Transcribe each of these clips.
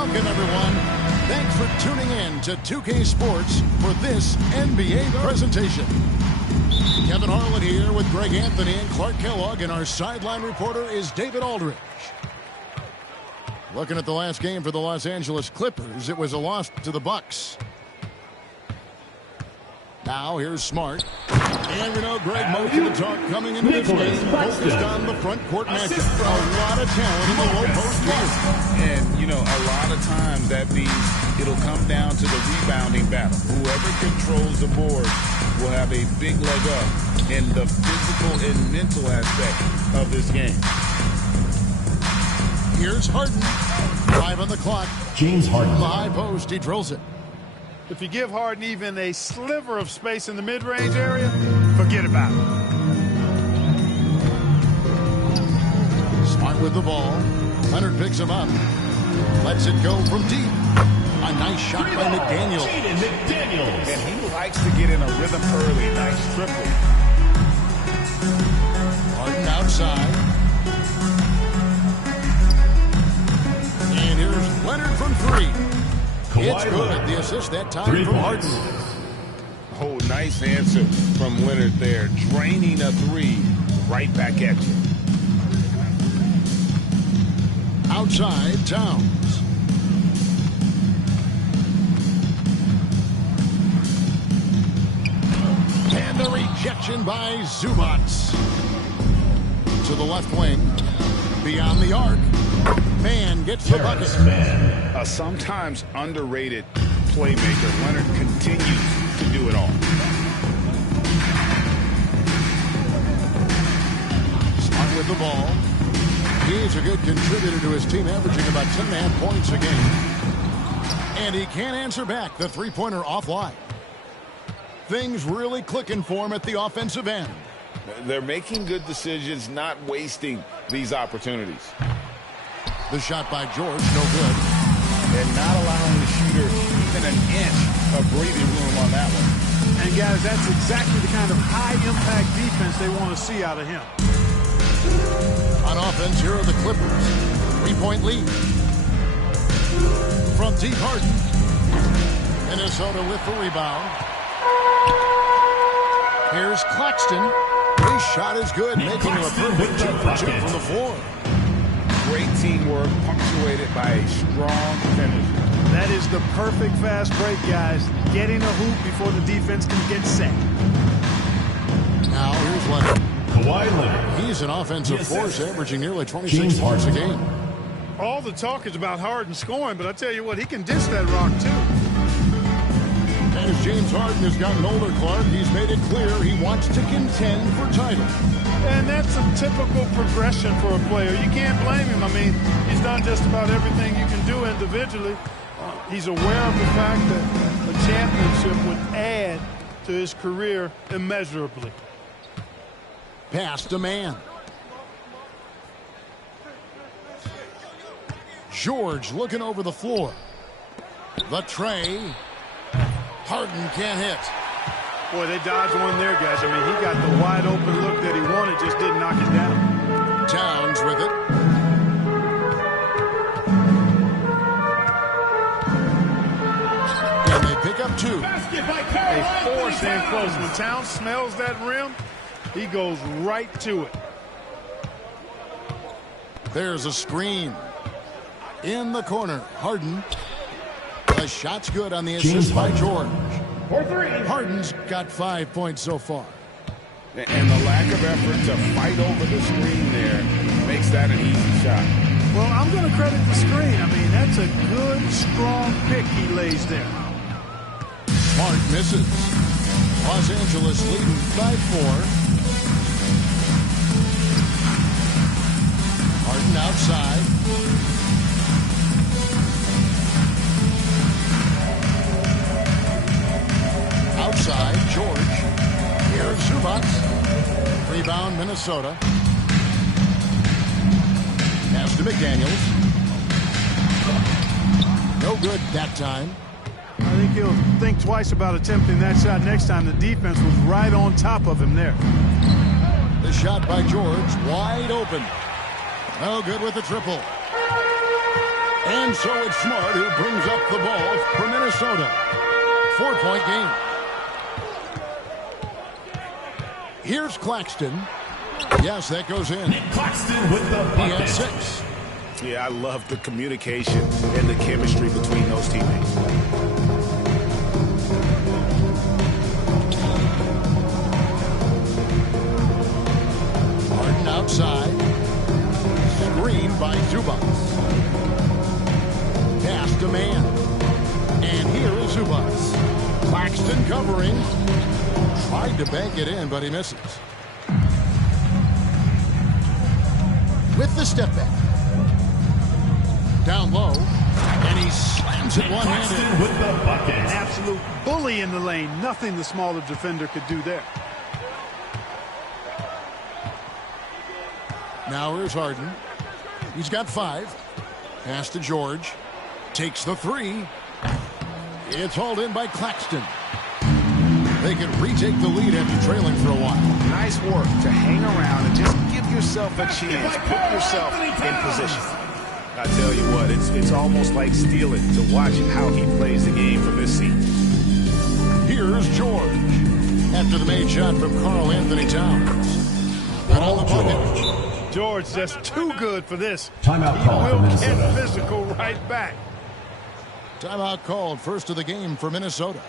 Welcome, everyone. Thanks for tuning in to 2K Sports for this NBA presentation. Kevin Harlan here with Greg Anthony and Clark Kellogg, and our sideline reporter is David Aldridge. Looking at the last game for the Los Angeles Clippers, it was a loss to the Bucks. Now here's Smart. And we know Greg, most of the talk coming into this game focused on the front court matchup. A lot of talent in the low post game. And, you know, a lot of times that means it'll come down to the rebounding battle. Whoever controls the board will have a big leg up in the physical and mental aspect of this game. Here's Harden. 5 on the clock. James Harden. The high post, he drills it. If you give Harden even a sliver of space in the mid-range area, forget about it. Smart with the ball. Leonard picks him up. Lets it go from deep. A nice shot by McDaniels. And he likes to get in a rhythm early. Nice triple. Harden outside. And here's Leonard from 3. It's good. The assist that time from Harden. Oh, nice answer from Leonard there. Draining a 3 right back at you. Outside, Towns. And the rejection by Zubats. To the left wing. Beyond the arc. Man gets the bucket. A sometimes underrated playmaker. Leonard continues to do it all. Smart with the ball. He's a good contributor to his team, averaging about 10.5 points a game. And he can't answer back the three-pointer offline. Things really clicking for him at the offensive end. They're making good decisions, not wasting these opportunities. The shot by George, no good. And not allowing the shooter even an inch of breathing room on that one. And, guys, that's exactly the kind of high-impact defense they want to see out of him. On offense, here are the Clippers. 3-point lead. From deep, Harden. Minnesota with the rebound. Here's Claxton. His shot is good, making him a perfect 2 for 2 from the floor. Great teamwork, punctuated by a strong finish. That is the perfect fast break, guys. Getting a hoop before the defense can get set. Now here's Leonard. Kawhi Leonard. He's an offensive force, averaging nearly 26 points a game. All the talk is about Harden scoring, but I tell you what, he can dish that rock, too. As James Harden has gotten older, Clark, he's made it clear he wants to contend for titles. And that's a typical progression for a player. You can't blame him. I mean, he's done just about everything you can do individually. He's aware of the fact that a championship would add to his career immeasurably. Pass to man. George looking over the floor. The tray. Harden can't hit. Boy, they dodged one there, guys. I mean, he got the wide open look that he wanted, just didn't knock it down. Towns with it. And they pick up 2. They force in close. When Towns smells that rim, he goes right to it. There's a screen. In the corner, Harden. The shot's good on the assist by George. Harden's got 5 points so far. And the lack of effort to fight over the screen there makes that an easy shot. Well, I'm going to credit the screen. I mean, that's a good, strong pick he lays there. Smart misses. Los Angeles leading by 4. Harden outside. side, George. Here's Usba. Rebound, Minnesota. Pass to McDaniels. No good that time. I think he'll think twice about attempting that shot next time. The defense was right on top of him there. The shot by George, wide open. No good with the triple. And so it's Smart who brings up the ball for Minnesota. 4-point game. Here's Claxton. Yes, that goes in. Claxton with the He bucket. has 6. Yeah, I love the communication and the chemistry between those teammates. Harden outside. Screened by Usba. Pass to man. And here is Usba. Claxton covering. Tried to bank it in, but he misses. With the step back. Down low. And he slams it one-handed. Claxton with the bucket. An absolute bully in the lane. Nothing the smaller defender could do there. Now here's Harden. He's got 5. Pass to George. Takes the 3. It's hauled in by Claxton. They can retake the lead after trailing for a while. Nice work to hang around and just give yourself a chance. Put yourself in position. I tell you what, it's almost like stealing to watch how he plays the game from this seat. Here's George. After the made shot from Karl Anthony Towns. And on the bucket. George just too good for this. Timeout call for He will Minnesota. get physical right back. Timeout called, first of the game for Minnesota.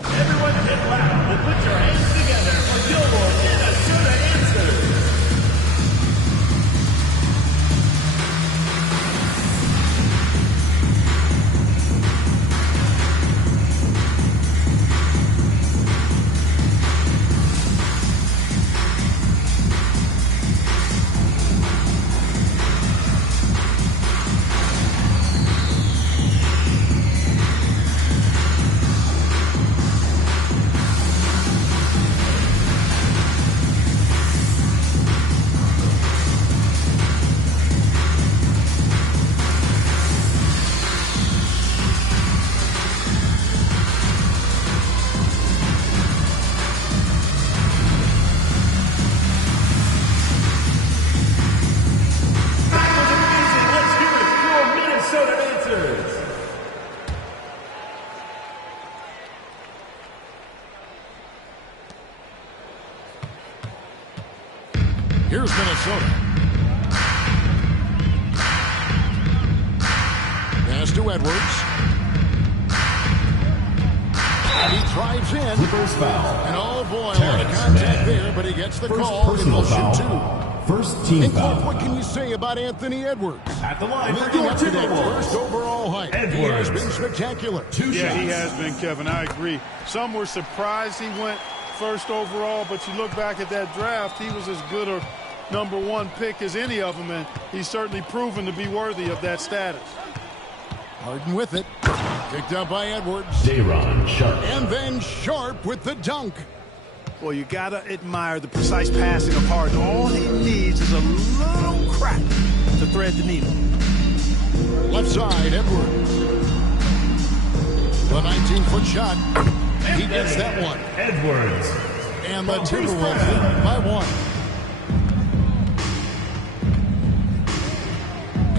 Everyone get loud and put your hands together for Gilmore, Minnesota answers. Here's Minnesota. Pass to Edwards. And he drives in. Clippers foul. And oh boy, a lot of Terrence contact Mann. there, but he gets the First call. personal And he'll shoot foul. 2. First team And Clark, foul. what can you say about Anthony Edwards? At the line for Living your up to that Timberwolves. first overall height. He Edwards. has been spectacular. 2 Yeah, shots. he has been, Kevin. I agree. Some were surprised he went first overall, but you look back at that draft, he was as good a #1 pick as any of them, and he's certainly proven to be worthy of that status. Harden with it. Picked up by Edwards. Day'Ron Sharp. And then Sharp with the dunk. Well, you got to admire the precise passing of Harden. All he needs is a little crack to thread the needle. Left side, Edwards. The 19-foot shot. He gets that one. Edwards. And the Timberwolves lead by 1.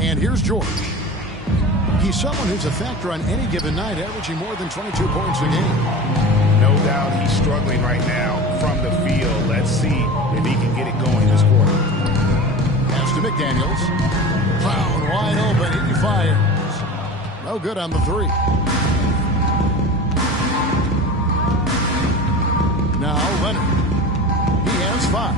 And here's George. He's someone who's a factor on any given night, averaging more than 22 points a game. No doubt he's struggling right now from the field. Let's see if he can get it going this quarter. Pass to McDaniels. Brown wide open. He fires. No good on the 3. Now Leonard. He has 5.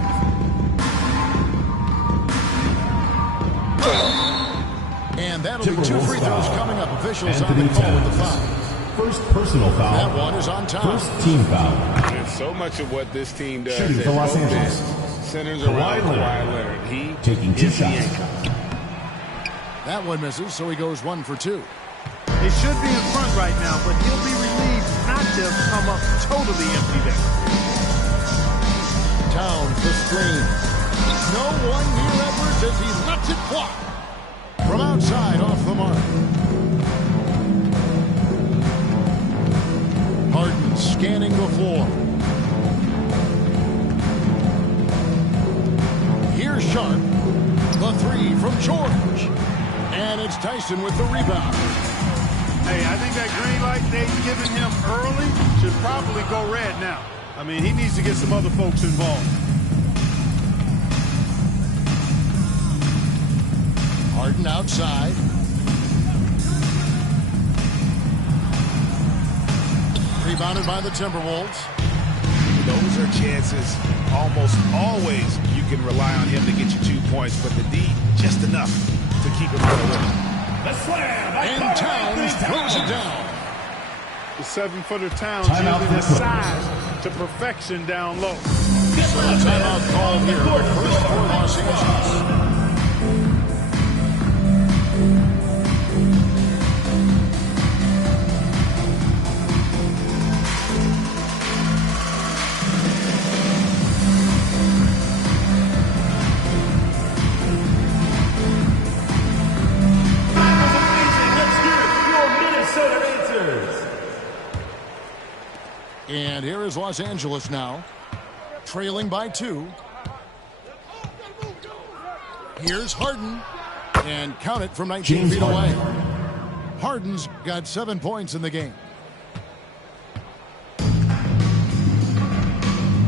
And that'll be 2 free throws coming up. Officials on the call with the foul. First personal foul. That one is on top. First team foul. And so much of what this team does Shooting at for Los both Angeles. ends centers Kawhi around Leonard. Kawhi Leonard. He Taking 2 is the shots. anchor. That one misses, so he goes 1 for 2. They should be in front right now, but he'll be relieved not to come up totally empty there. Towns the screen. No one near Edwards as he lets it fly. From outside off the mark. Harden scanning the floor. Here's Sharp. The three from George. And it's Tyson with the rebound. Hey, I think that green light they've given him early should probably go red now. I mean, he needs to get some other folks involved. Harden outside. Rebounded by the Timberwolves. Those are chances almost always you can rely on him to get you 2 points, but the D just enough to keep him out of the way. The slam. And Towns throws it down. The 7-footer Towns using his size to perfection down low. So a timeout call here, but first for Los Angeles. And here is Los Angeles now, trailing by 2. Here's Harden, and count it from 19 feet away. Harden's got 7 points in the game.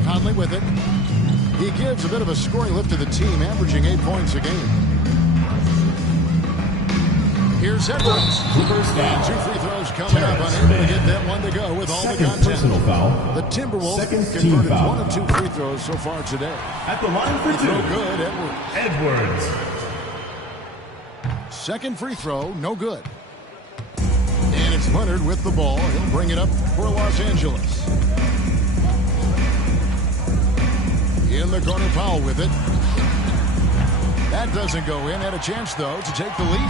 Conley with it. He gives a bit of a scoring lift to the team, averaging 8 points a game. Here's Edwards. And 2 free throws coming up, unable to get that one to go with all the content. The Timberwolves converted 1 of 2 free throws so far today. At the line for 2. No good, Edwards. Edwards. 2nd free throw, no good. And it's Leonard with the ball. He'll bring it up for Los Angeles. In the corner, Powell with it. That doesn't go in. Had a chance, though, to take the lead.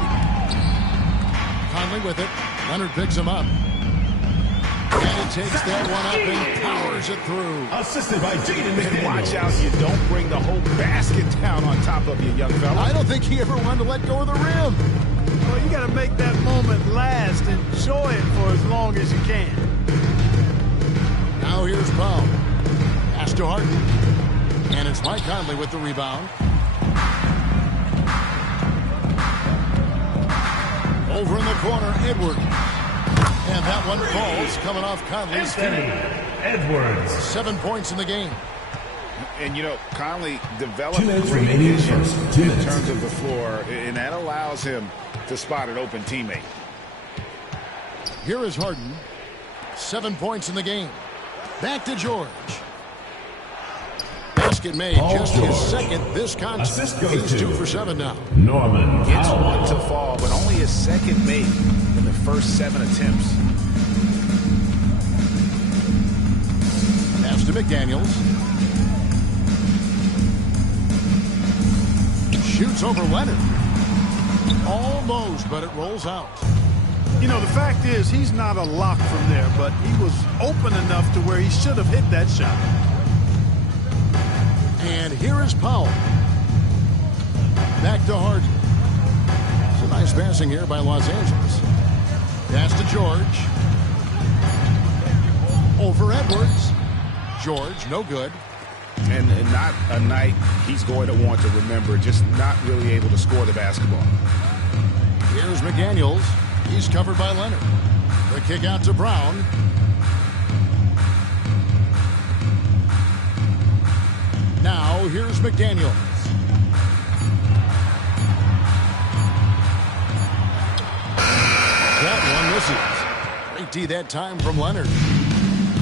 Conley with it. Leonard picks him up. And he takes that one up and powers it through. Assisted by Jaden McDaniels. Watch out, you don't bring the whole basket down on top of you, young fella. I don't think he ever wanted to let go of the rim. Well, you got to make that moment last. Enjoy it for as long as you can. Now here's Powell. Pass to Harden. And it's Mike Conley with the rebound. Over in the corner, Edwards. And that one falls, coming off Conley's feet. Edwards. 7 points in the game. And, you know, Conley developed 2 minutes great remaining vision first. 2 in minutes. terms of the floor, and that allows him to spot an open teammate. Here is Harden. 7 points in the game. Back to George. Basket made, just his second this contest. Assist goes He's to 2 for 7 now. Norman Gets Powell. 1 to fall, but only his 2nd made in the first 7 attempts. Pass to McDaniels. Shoots over Leonard. Almost, but it rolls out. You know, the fact is, he's not a lock from there, but he was open enough to where he should have hit that shot. And here is Powell. Back to Harden. Some nice passing here by Los Angeles. Pass to George. Over Edwards. George, no good. And not a night he's going to want to remember, just not really able to score the basketball. Here's McDaniels. He's covered by Leonard. The kick out to Brown. Now here's McDaniels. That one misses. Great D that time from Leonard.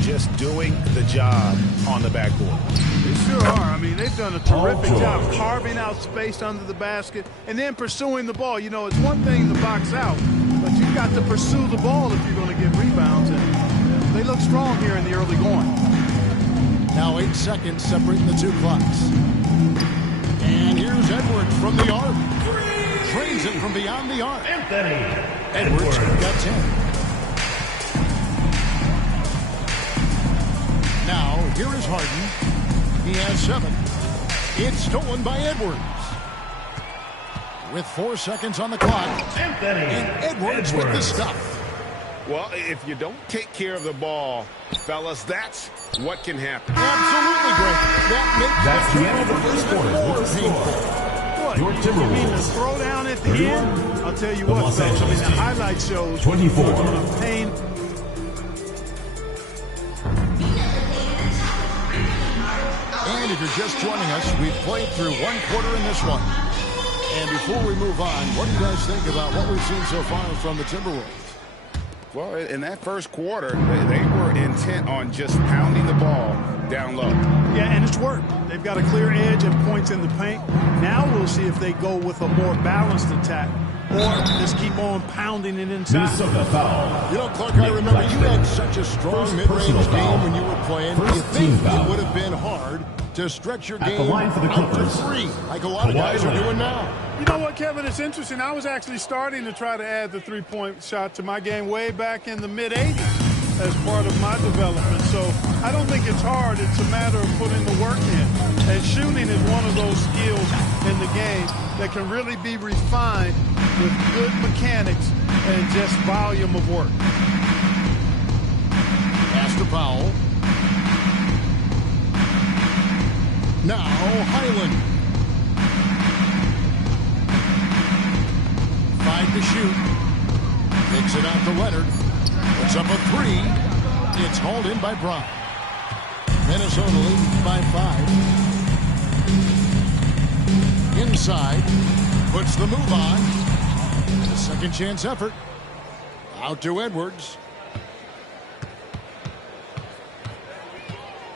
Just doing the job on the backboard. They sure are. I mean, they've done a terrific job carving out space under the basket and then pursuing the ball. You know, it's one thing to box out, but you've got to pursue the ball if you're going to get rebounds. And they look strong here in the early going. Now 8 seconds separating the 2 clocks. And here's Edwards from the arc. drains it from beyond the arc. Anthony Edwards Edwards. got 10. Now, here is Harden. He has 7. It's stolen by Edwards. With 4 seconds on the clock. Anthony And Edwards with the stuff. Well, if you don't take care of the ball, fellas, that's what can happen. Absolutely great. That's That the end of the first quarter. more With the painful. score. What? Your You mean the Timberwolves. throwdown at the 31. end? I'll tell you The what, Los though. I mean, Angeles the team. highlight shows 24. the pain. And if you're just joining us, we've played through 1 quarter in this one. And before we move on, what do you guys think about what we've seen so far from the Timberwolves? Well, in that first quarter, they were intent on just pounding the ball down low. Yeah, and it's worked. They've got a clear edge and points in the paint. Now we'll see if they go with a more balanced attack or just keep on pounding it inside. Minnesota foul. You know, Clark, I remember you had such a strong First mid-range personal foul. game when you were playing. First You think team foul. it would have been hard to stretch your At the game line for the out to Clippers. 3, like a lot of Kawhi guys are Leonard. doing now. You know what, Kevin? It's interesting. I was actually starting to try to add the three-point shot to my game way back in the mid-'80s as part of my development. So I don't think it's hard. It's a matter of putting the work in. And shooting is one of those skills in the game that can really be refined with good mechanics and just volume of work. Pass to Powell. Now Highland. 5 to shoot. Takes it out to Leonard. Puts up a 3. It's hauled in by Brown. Minnesota leads by 5. Inside. Puts the move on. A second chance effort. Out to Edwards.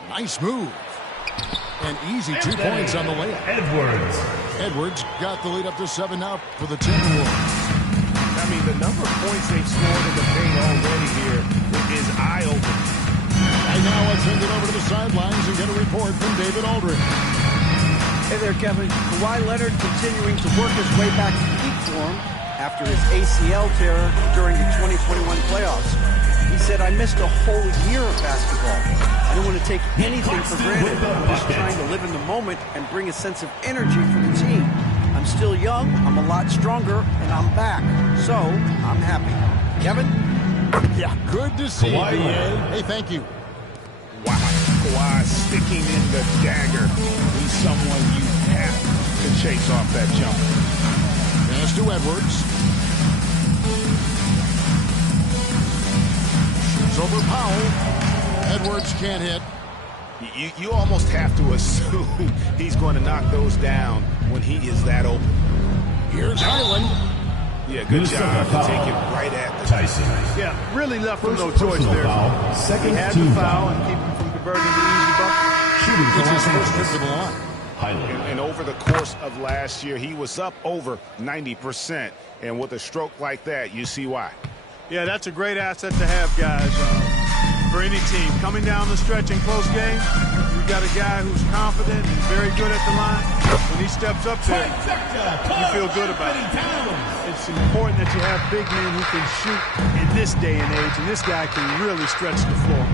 Nice move. An easy 2 points on the layup. Edwards. Edwards got the lead up to 7 now for the Timberwolves. I mean, the number of points they've scored in the paint already here is eye-opening. And now let's send it over to the sidelines and get a report from David Aldridge. Hey there, Kevin. Kawhi Leonard continuing to work his way back to peak form after his ACL tear during the 2021 playoffs. He said, I missed a whole year of basketball. I don't want to take anything for granted. I'm just trying to live in the moment and bring a sense of energy for the team. I'm still young, I'm a lot stronger, and I'm back. So, I'm happy. Kevin? Yeah, good to see you, Kawhi DA. Leonard. Hey, thank you. Wow, Kawhi sticking in the dagger. He's someone you have to chase off that jump. Pass to Edwards. Shoots over Powell. Edwards can't hit. You almost have to assume he's going to knock those down when he is that open. Here's Highland. Yeah, good Minnesota job to foul. take it right at the Tyson. Yeah, really left him First no choice personal there. foul. He Second had team the foul foul. and keep him from converting the easy bucket. Shooting for It's his Los first hit Angeles. to the line. Highland. And over the course of last year, he was up over 90%. And with a stroke like that, you see why. Yeah, that's a great asset to have, guys, for any team. Coming down the stretch in close games, you got a guy who's confident and very good at the line. When he steps up there, you feel good about it. It's important that you have big men who can shoot in this day and age, and this guy can really stretch the floor.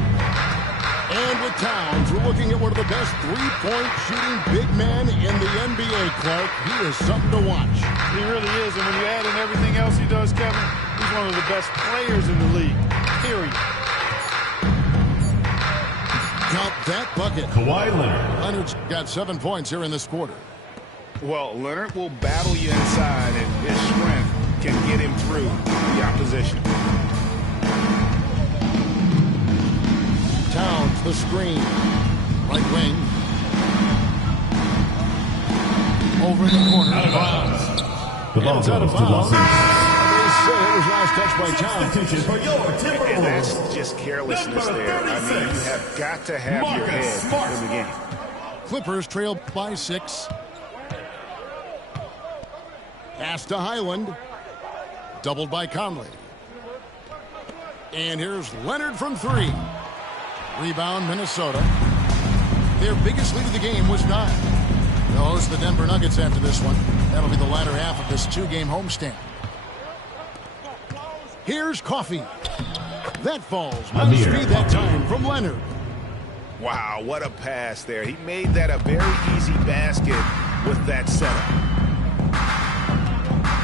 And with Towns, we're looking at one of the best three-point shooting big men in the NBA, Clark. He is something to watch. He really is, and when you add in everything else he does, Kevin, he's one of the best players in the league, period. Count that bucket. Kawhi Leonard. Leonard's got 7 points here in this quarter. Well, Leonard will battle you inside, and his strength can get him through the opposition. Towns, the screen. Right wing. Over the corner. Out of bounds. The ball It's out of goes to Los bounds. Angeles. They say it was last touched by Towns. Substitution for your And Timberwolves. that's just carelessness Number there. I mean, you 36. have got to have your Marcus head Smart. in the game. Clippers trail by 6. Pass to Highland. Doubled by Conley. And here's Leonard from 3. Rebound, Minnesota. Their biggest lead of the game was 9. They'll host the Denver Nuggets after this one. That'll be the latter half of this two-game homestand. Here's Coffee. That falls. Nice speed that time from Leonard. Wow, what a pass there. He made that a very easy basket with that setup.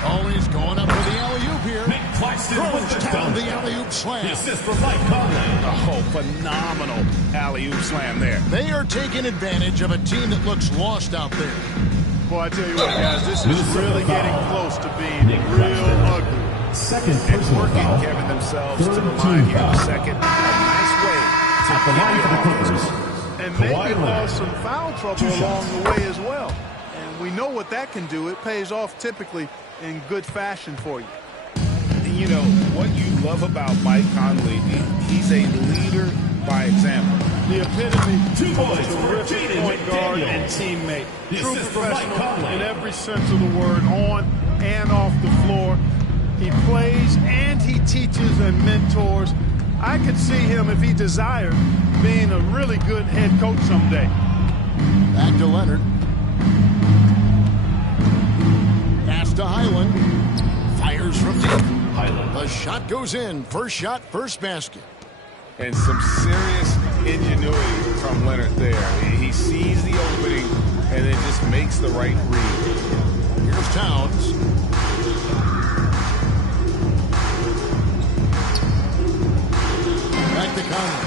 Oh, he's going up for the alley-oop here. Throws down the alley-oop slam. Oh, phenomenal alley-oop slam there. They are taking advantage of a team that looks lost out there. Boy, I tell you what, guys, this is really getting close to being real ugly. Second And personal working, foul. Kevin, themselves to the Third line team here in foul. the second. A nice way to At the line for the Clippers. And Kawhi maybe Leonard. cause some foul trouble Two along shots. the way as well. And we know what that can do. It pays off typically in good fashion for you. You know, what you love about Mike Conley, he's a leader by example. The epitome Two of points a for terrific Jaden point guard McDaniels. and teammate. The True assist for Mike professional Conley. in every sense of the word, on and off the floor. He plays and he teaches and mentors. I could see him, if he desired, being a really good head coach someday. Back to Leonard. Pass to Highland. Fires from deep. The shot goes in. First shot, first basket. And some serious ingenuity from Leonard there. He sees the opening and then just makes the right read. Here's Towns. Back to Conley.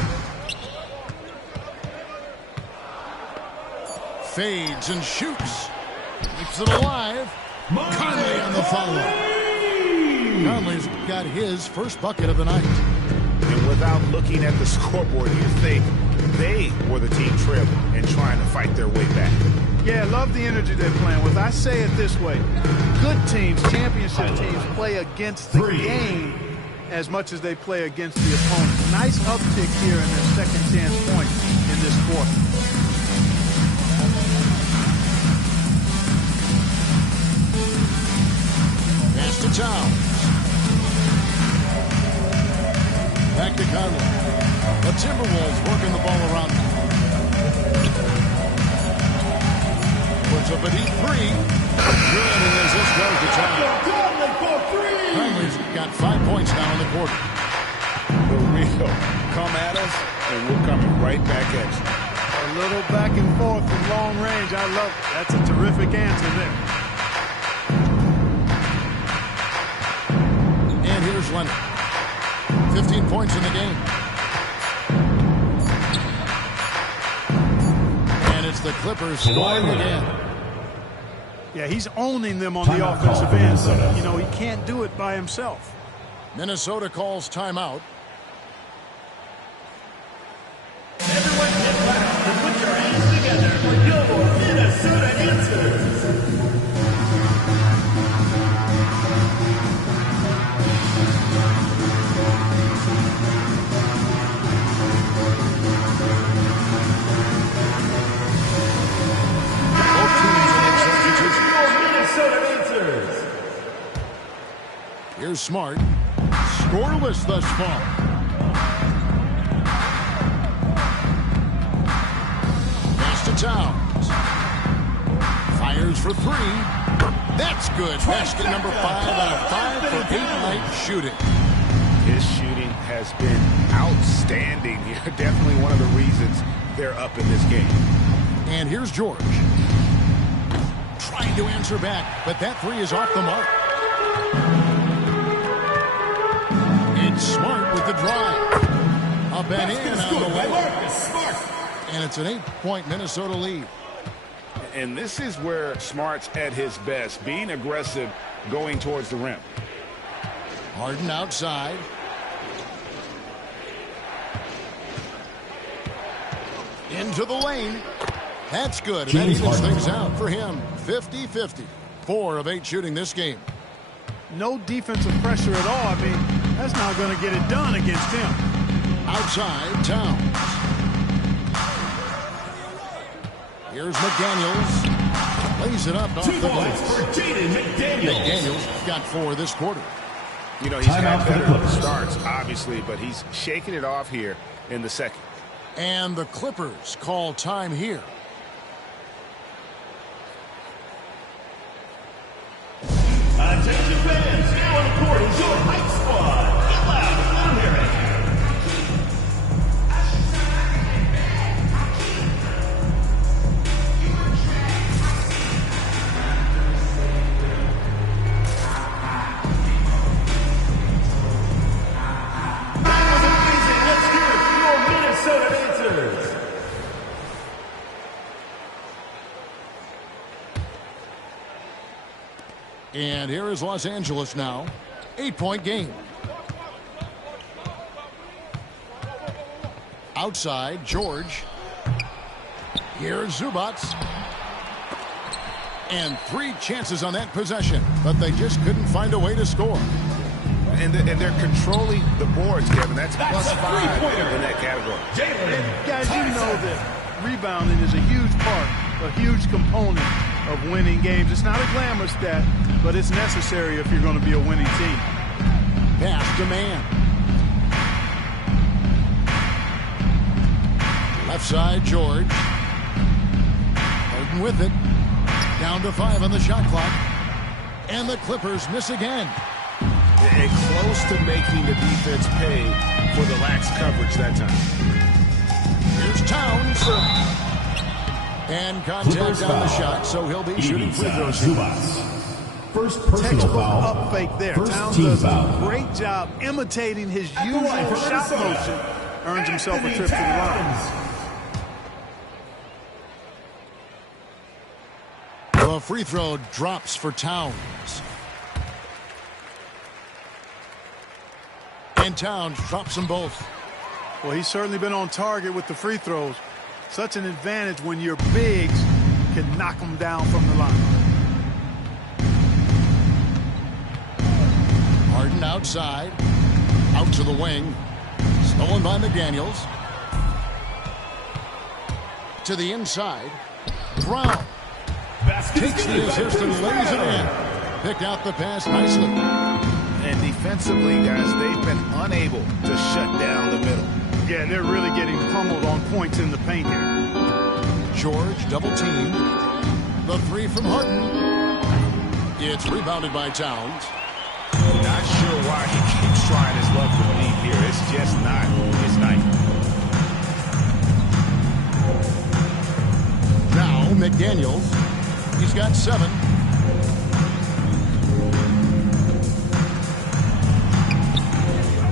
Fades and shoots. Keeps it alive. Conley on the follow. Conley's got his first bucket of the night. And without looking at the scoreboard, you think they were the team trailing and trying to fight their way back. Yeah, love the energy they're playing with. I say it this way. Good teams, championship teams, play against the game as much as they play against the opponent. Nice uptick here in their second chance points in this quarter. Pass to Towns. Back to Conley. The Timberwolves working the ball around. Puts up a deep three. Good, and as this goes to Towns. Conley's got 5 points now in the quarter. The real come at us, and we're coming right back at you. A little back and forth from long range. I love it. That's a terrific answer there. And here's Leonard. 15 points in the game. And it's the Clippers scoring again. Yeah, he's owning them on the offensive end. So, you know, he can't do it by himself. Minnesota calls timeout. Everyone get loud and put your hands together for your Minnesota answers. Both teams will make substitutions. Your Minnesota answers. Here's Smart. Scoreless thus far. Pass to Towns. Fires for three. That's good. Basket number 5 out of 5 for 8-night shooting. His shooting has been outstanding. Definitely one of the reasons they're up in this game. And here's George. Trying to answer back, but that three is off the mark. It's Smart with the drive. Up and in on the way. And it's an 8-point Minnesota lead. And this is where Smart's at his best, being aggressive, going towards the rim. Harden outside. Into the lane. That's good. And that James evens Harden. things out for him. 50-50. 4 of 8 shooting this game. No defensive pressure at all. I mean, that's not going to get it done against him. Outside, Towns. Here's McDaniels. Lays it up off 2 the points glass. for Jaden McDaniels. McDaniels got 4 this quarter. You know, he's Timeout got for the better Clippers. starts, obviously, but he's shaking it off here in the second. And the Clippers call time here. And here is Los Angeles now. 8-point game. Outside, George. Here's Zubac. And 3 chances on that possession, but they just couldn't find a way to score. And they're controlling the boards, Kevin. That's +5 in that category. And guys, you know that rebounding is a huge part, a huge component of winning games. It's not a glamour stat, but it's necessary if you're going to be a winning team. Pass to man. Left side, George. Harden with it. Down to 5 on the shot clock. And the Clippers miss again. And close to making the defense pay for the lax coverage that time. Here's Towns. And contact on the shot, so he'll be shooting free throws. First personal Textbook foul. up fake there. First Towns team does foul. a great job imitating his usual shot motion. Earns himself a trip to the line. The free throw drops for Towns. And Towns drops them both. Well, he's certainly been on target with the free throws. Such an advantage when your bigs can knock them down from the line. Harden outside. Out to the wing. Stolen by McDaniels. To the inside. Brown. Takes the assist and lays it in. Picked out the pass nicely. And defensively, guys, they've been unable to shut down the middle. Yeah, they're really getting pummeled on points in the paint here. George double teamed. The 3 from Harden. It's rebounded by Towns. Not sure why he keeps trying his luck with me here. It's just not his night. Now McDaniels. He's got 7.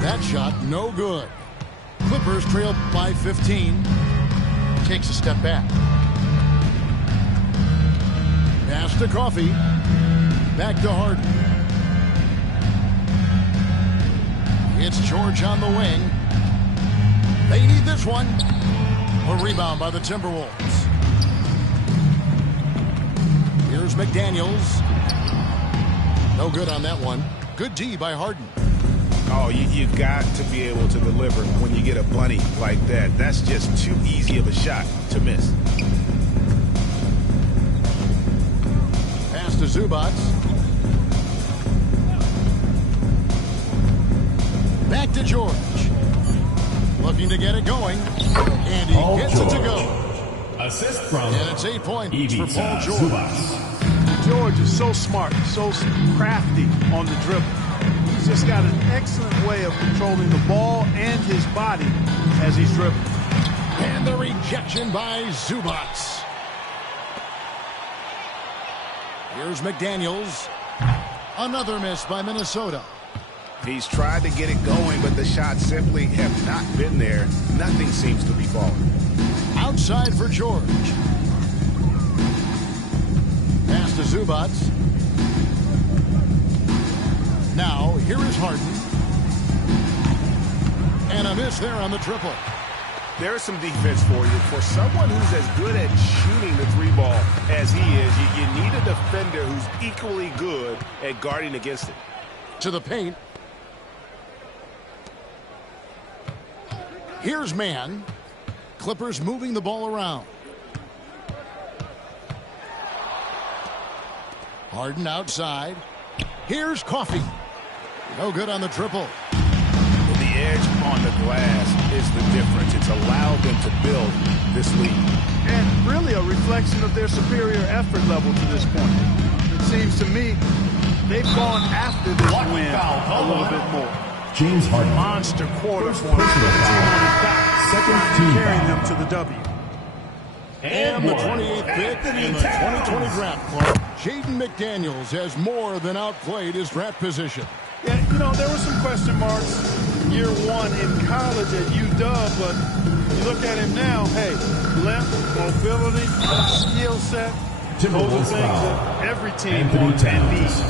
That shot no good. Clippers trail by 15. Takes a step back. Pass to Coffee. Back to Harden. It's George on the wing. They need this one. A rebound by the Timberwolves. Here's McDaniels. No good on that one. Good D by Harden. Oh, you've got to be able to deliver when you get a bunny like that. That's just too easy of a shot to miss. Pass to Zubac. Back to George. Looking to get it going. And he gets it to go. Assist from And it's 8 points for Paul George. George is so smart, so crafty on the dribble. He's just got an excellent way of controlling the ball and his body as he's dribbling. And the rejection by Zubac. Here's McDaniels. Another miss by Minnesota. He's tried to get it going, but the shots simply have not been there. Nothing seems to be falling. Outside for George. Pass to Zubac. Now, here is Harden. And a miss there on the triple. There's some defense for you. For someone who's as good at shooting the 3-ball as he is, you need a defender who's equally good at guarding against it. To the paint. Here's man. Clippers moving the ball around. Harden outside. Here's Coffee. No good on the triple. The edge on the glass is the difference. It's allowed them to build this lead. And really a reflection of their superior effort level to this point. It seems to me they've gone after this win a little bit more. James Harden. Monster quarter First for them. personal foul. Second team Carrying foul. them to the W. And the 28th pick in the 2020 draft club, Jaden McDaniels has more than outplayed his draft position. Yeah, you know, there were some question marks year one in college at UW, but you look at him now, hey, length, mobility, skill set, those are things that every team wants and needs.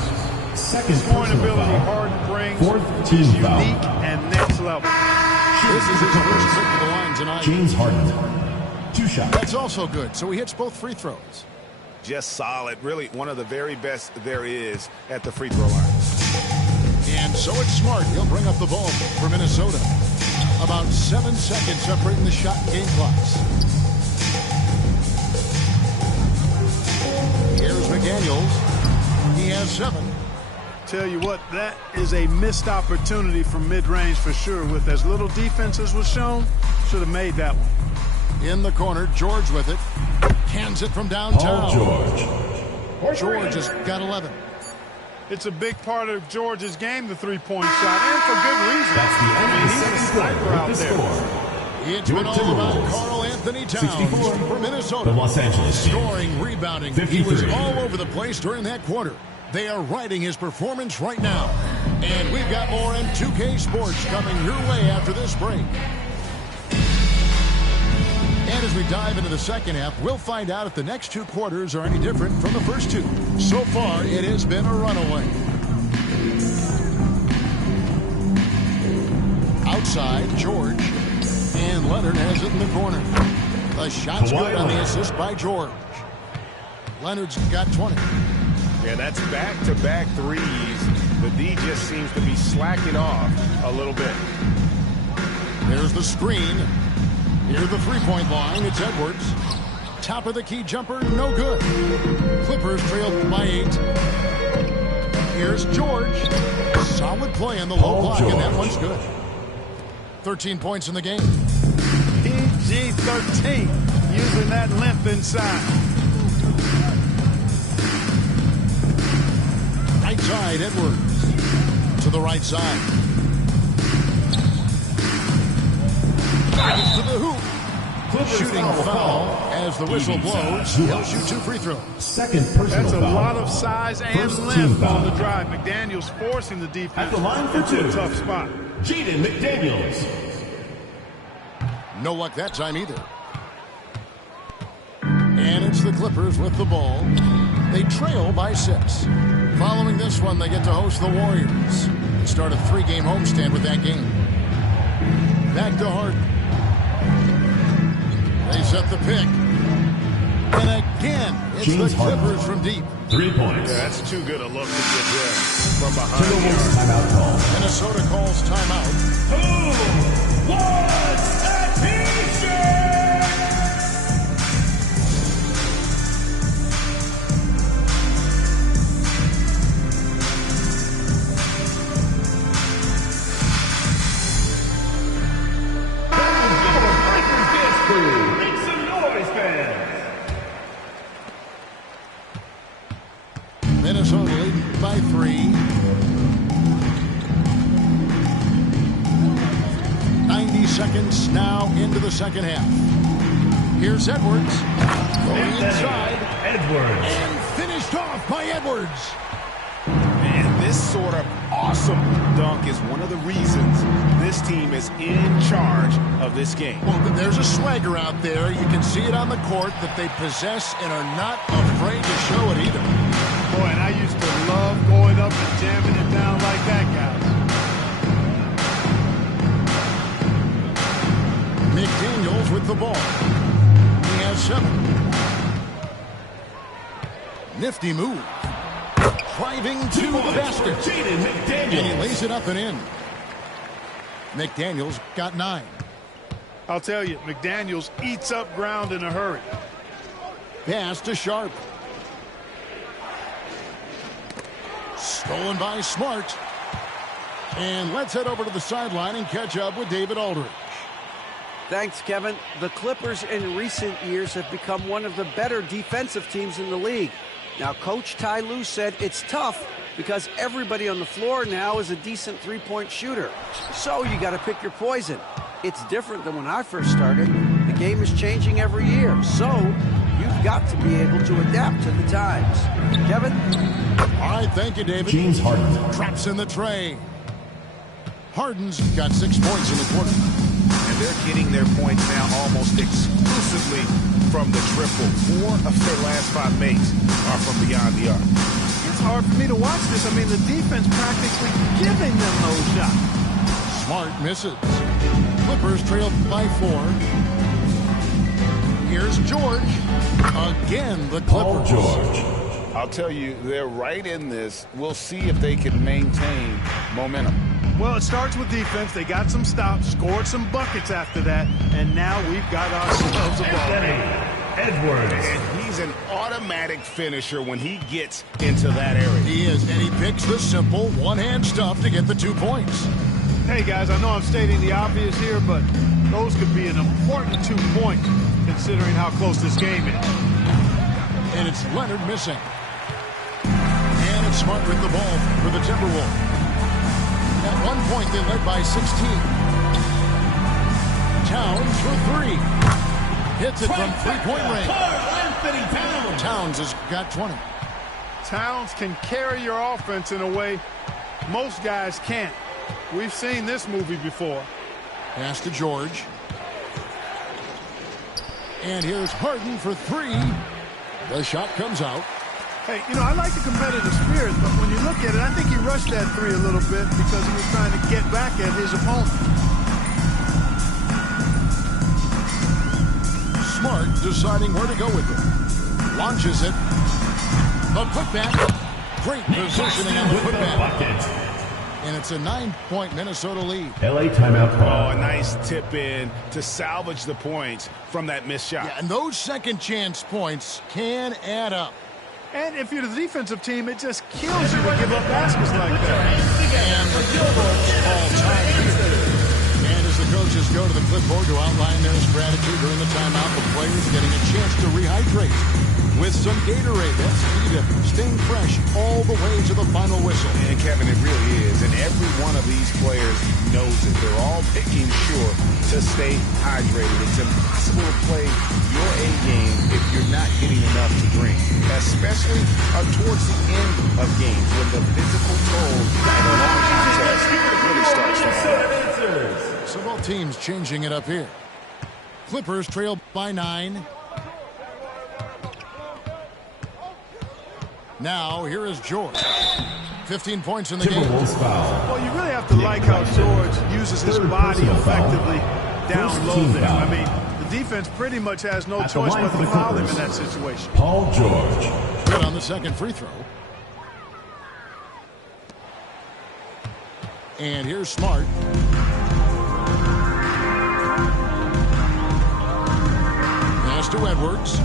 Second Scoring personal ability foul. Harden brings Fourth is team unique foul. and next level. This is his first trip to the line tonight. James Harden. 2 shots. That's also good, so he hits both free throws. Just solid. Really one of the very best there is at the free throw line. And so it's Smart. He'll bring up the ball for Minnesota. About 7 seconds separating the shot and game clocks. Here's McDaniels. He has 7. Tell you what, that is a missed opportunity from mid-range for sure. With as little defense as was shown, should have made that one. In the corner, George with it. Cans it from downtown. Paul George. George has got 11. It's a big part of George's game, the three-point shot, and for good reason. That's the end of the He's a second sniper quarter out with the there. score. It's been all about Karl Anthony Towns 64. for Minnesota. The Los Angeles Kings. Scoring, rebounding. He was 53. all over the place during that quarter. They are riding his performance right now. And we've got more M2K Sports coming your way after this break. And as we dive into the second half, we'll find out if the next 2 quarters are any different from the first 2. So far, it has been a runaway. Outside, George. And Leonard has it in the corner. The shot's good on the assist by George. Leonard's got 20. Yeah, that's back-to-back threes. The D just seems to be slacking off a little bit. There's the screen. Near the three-point line, it's Edwards. Top of the key jumper, no good. Clippers trailed by 8. Here's George. Solid play on the low block, and that one's good. 13 points in the game. PG-13, using that length inside. Right side, Edwards. To the right side. Gets to the hoop. Shooting foul as the whistle blows. He'll shoot 2 free throws. Second personal That's a foul. lot of size and First team length on foul. the drive. McDaniels forcing the At defense the line for into 2. a tough spot. Jaden McDaniels. No luck that time either. And it's the Clippers with the ball. They trail by 6. Following this one, they get to host the Warriors. They start a 3-game homestand with that game. Back to Harden. They set the pick. And again, it's James the Harden. Clippers from deep. 3 points. Yeah, that's too good a look to get there from behind the Timberwolves arc. timeout call. Minnesota calls timeout. Who wants a t-shirt? Make some noise, fans! Minnesota leading by 3. 90 seconds now into the second half. Here's Edwards. Going inside. Edwards. And finished off by Edwards. And this sort of awesome dunk is one of the reasons this team is in charge of this game. Well, there's a swagger out there. You can see it on the court that they possess and are not afraid to show it either. Boy, and I used to love going up and jamming it down like that, guys. McDaniels with the ball. He has 7. Nifty move. Driving to the basket. Jaden And he McDaniels. lays it up and in. McDaniels got 9. I'll tell you, McDaniels eats up ground in a hurry. Pass to Sharp. Stolen by Smart. And let's head over to the sideline and catch up with David Aldridge. Thanks, Kevin. The Clippers in recent years have become one of the better defensive teams in the league. Now, Coach Ty Lue said it's tough because everybody on the floor now is a decent three-point shooter. So you got to pick your poison. It's different than when I first started. The game is changing every year. So you've got to be able to adapt to the times. Kevin? All right, thank you, David. James Harden. Traps in the tray. Harden's got 6 points in the quarter. And they're getting their points now almost exclusively from the triple. 4 of their last 5 makes are from beyond the arc. It's hard for me to watch this. I mean, the defense practically giving them those shots. Smart misses. Clippers trail by 4. Here's George. Again, the Clippers. George. I'll tell you, they're right in this. We'll see if they can maintain momentum. Well, it starts with defense. They got some stops, scored some buckets after that, and now we've got ourselves a ball game. Edwards. And he's an automatic finisher when he gets into that area. He is, and he picks the simple one-hand stuff to get the 2 points. Hey, guys, I know I'm stating the obvious here, but those could be an important 2 points considering how close this game is. And it's Leonard missing. And it's Smart with the ball for the Timberwolves. At one point, they led by 16. Towns for 3. Hits it from three-point range. Towns has got 20. Towns can carry your offense in a way most guys can't. We've seen this movie before. Pass to George. And here's Harden for 3. The shot comes out. Hey, you know, I like the competitive spirit, but when you look at it, I think he rushed that 3 a little bit because he was trying to get back at his opponent. Smart deciding where to go with it. Launches it. The putback. Great positioning on the putback. And it's a 9-point Minnesota lead. LA timeout call. Oh, a nice tip in to salvage the points from that missed shot. Yeah, and those second chance points can add up. And if you're the defensive team, it just kills you to give up baskets like that. And the Timberwolves all time here. And as the coaches go to the clipboard to outline their strategy during the timeout, the players getting a chance to rehydrate with some Gatorade. That's key to staying fresh all the way to the final whistle. And Kevin, it really is. And every one of these players knows it. They're all making sure to stay hydrated. It's impossible to play your A game if you're not getting enough to drink, especially towards the end of games when the physical toll and the long contest really starts to happen. So both teams changing it up here. Clippers trail by 9. Now, here is George. 15 points in the game. Well, you really have to like how George uses his body effectively down low there. I mean, the defense pretty much has no choice but to foul him in that situation. Paul George. Good on the second free throw. And here's Smart. Pass to Edwards.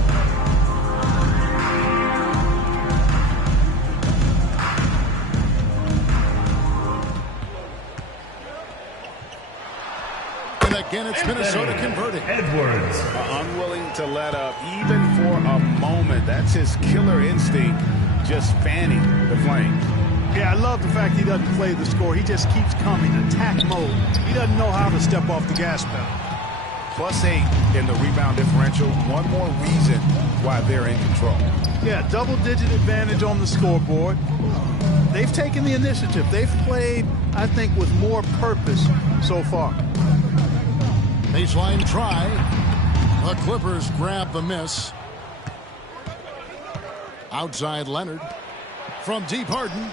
Again, it's Minnesota converting. Edwards. Unwilling to let up even for a moment. That's his killer instinct, just fanning the flames. Yeah, I love the fact he doesn't play the score. He just keeps coming, attack mode. He doesn't know how to step off the gas pedal. +8 in the rebound differential. One more reason why they're in control. Yeah, double-digit advantage on the scoreboard. They've taken the initiative. They've played, I think, with more purpose so far. Baseline try. The Clippers grab the miss. Outside Leonard. From deep Harden.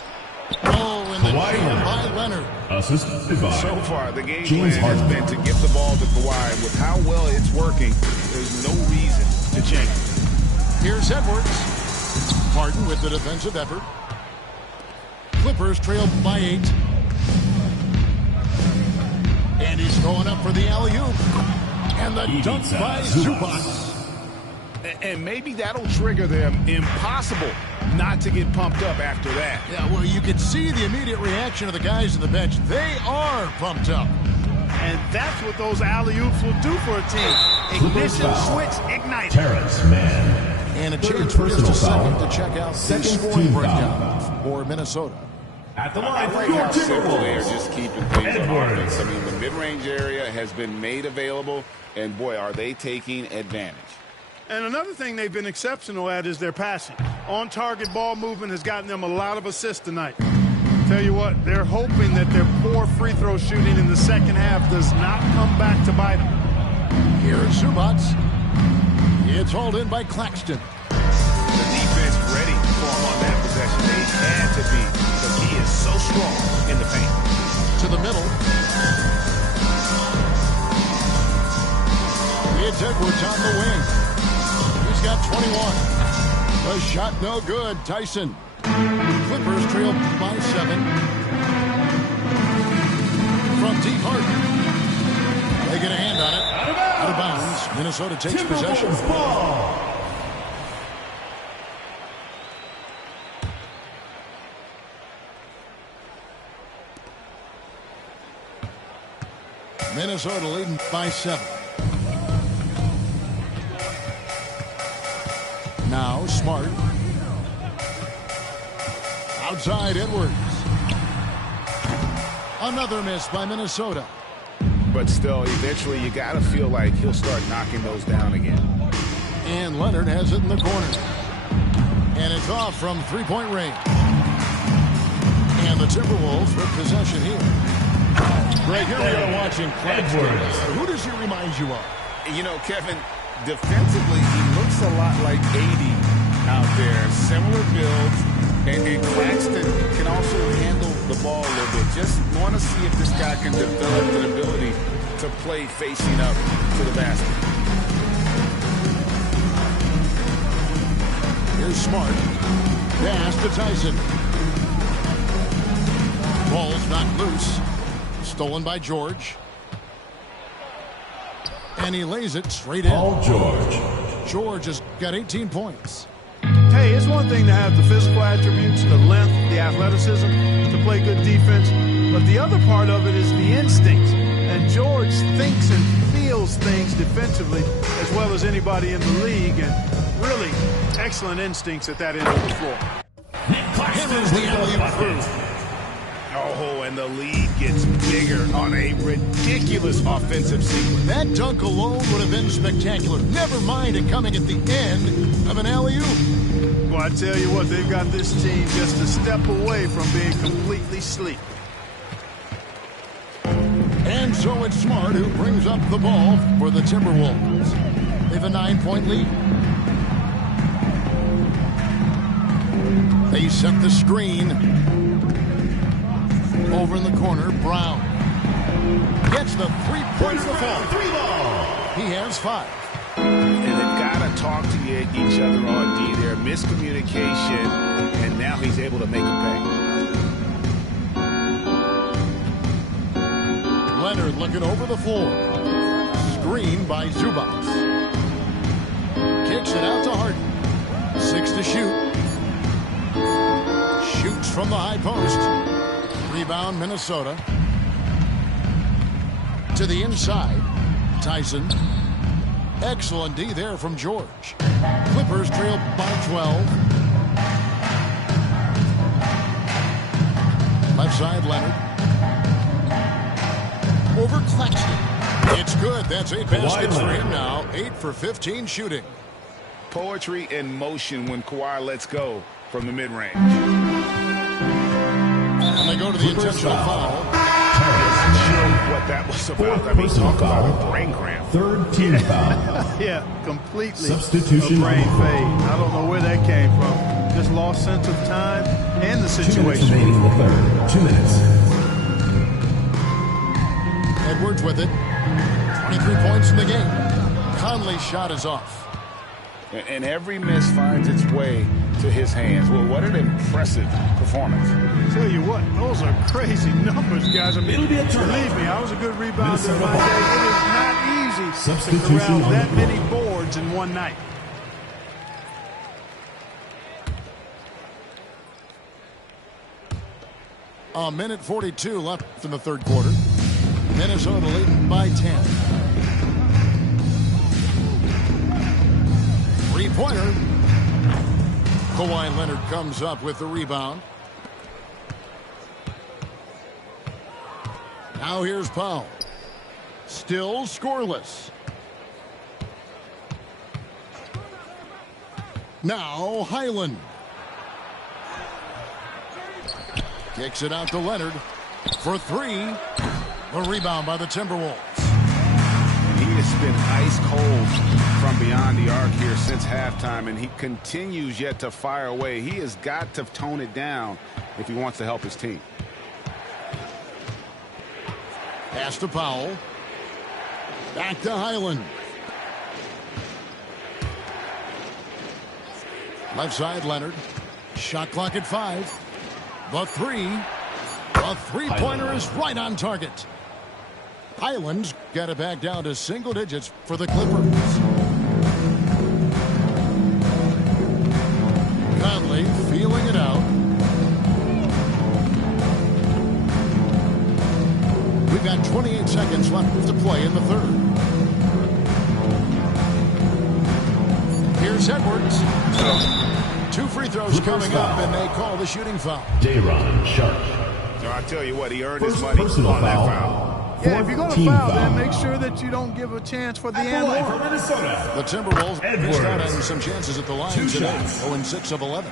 Oh, and the jam by Leonard. So far, the game plan has been to get the ball to Kawhi. With how well it's working, there's no reason to change. Here's Edwards. Harden with the defensive effort. Clippers trail by 8. And he's going up for the alley-oop. And the dunk by Zubac. And maybe that'll trigger them. Impossible not to get pumped up after that. Yeah, well, you can see the immediate reaction of the guys on the bench. They are pumped up. And that's what those alley-oops will do for a team. Ignition, switch, ignite. Terrence Mann. And a chance for just a second to check out the scoring breakdown for Minnesota. At the I line like for your how simple they are Timberwolves. just keeping things on Edwards. offense. I mean, the mid-range area has been made available, and boy, are they taking advantage. And another thing they've been exceptional at is their passing. On-target ball movement has gotten them a lot of assists tonight. Tell you what, they're hoping that their poor free throw shooting in the second half does not come back to bite them. Here's Zubac. It's hauled in by Claxton. The defense ready for him on that possession. They Had to be, because he is so strong in the paint. To the middle. It's Edwards on the wing. He's got 21. The shot no good. Tyson. Clippers trail by 7. From deep Harden. They get a hand on it. Out of bounds. Minnesota takes possession. Ball. Minnesota leading by 7. Now Smart. Outside Edwards. Another miss by Minnesota. But still, eventually you got to feel like he'll start knocking those down again. And Leonard has it in the corner. And it's off from three-point range. And the Timberwolves with possession here. Greg, here we are watching Edwards. Who does he remind you of? You know, Kevin, defensively, he looks a lot like 80 out there. Similar builds. And Claxton can also handle the ball a little bit. Just want to see if this guy can develop the ability to play facing up to the basket. Here's Smart. Pass to Tyson. Ball's knocked loose. Stolen by George. And he lays it straight in. Paul George. George has got 18 points. Hey, it's one thing to have the physical attributes, the length, the athleticism to play good defense, but the other part of it is the instincts. And George thinks and feels things defensively as well as anybody in the league, and really excellent instincts at that end of the floor. Here's the alley-oop through. Oh, and the lead gets bigger on a ridiculous offensive sequence. That dunk alone would have been spectacular. Never mind it coming at the end of an alley-oop. Well, I tell you what, they've got this team just a step away from being completely sleep. And so it's Smart who brings up the ball for the Timberwolves. They have a 9-point lead. They set the screen. Over in the corner, Brown. Gets the three-pointer to fall. He has 5. And they've got to talk to each other on D there. Miscommunication, and now he's able to make a pay. Leonard looking over the floor. Screen by Zubats. Kicks it out to Harden. 6 to shoot. Shoots from the high post. Rebound Minnesota. To the inside. Tyson. Excellent D there from George. Clippers trail by 12. Left side Leonard. Over Claxton. It's good. That's 8 baskets for him now. 8 for 15 shooting. Poetry in motion when Kawhi lets go from the mid-range. And they go to the intentional foul. What that was about. I mean, talk about a brain cramp. Third team foul. Yeah, completely Substitution a brain number 4. fade. I don't know where that came from. Just lost sense of time and the 2 minutes situation. remaining in the third. 2 minutes. Edwards with it. 23 points in the game. Conley's shot is off. And every miss finds its way to his hands. Well, what an impressive performance. Tell you what, those are crazy numbers, guys. I mean, It'll be a turnover. believe me, I was a good rebounder in Minnesota my day. It is not easy to Substitution corral on that the many boards in one night. A minute 42 left in the third quarter. Minnesota leading by 10. Three-pointer. Kawhi Leonard comes up with the rebound. Now here's Powell. Still scoreless. Now Highland. Kicks it out to Leonard for 3. The rebound by the Timberwolves. He has been ice cold from beyond the arc here since halftime, and he continues yet to fire away. He has got to tone it down if he wants to help his team. Pass to Powell. Back to Highland. Left side, Leonard. Shot clock at 5. The three-pointer is right on target. Highland's got it back down to single digits for the Clippers. Conley feeling it out. We've got 28 seconds left to play in the third. Here's Edwards. 2 free throws coming up, and they call the shooting foul. Day'Ron Sharp. So I tell you what, he earned his First money personal on that foul. foul. Yeah, if you're going to foul, then make sure that you don't give a chance for the and one. From Minnesota. The Timberwolves missed out on Edwards. some chances at the line 2 today. shots. 0-6 of 11.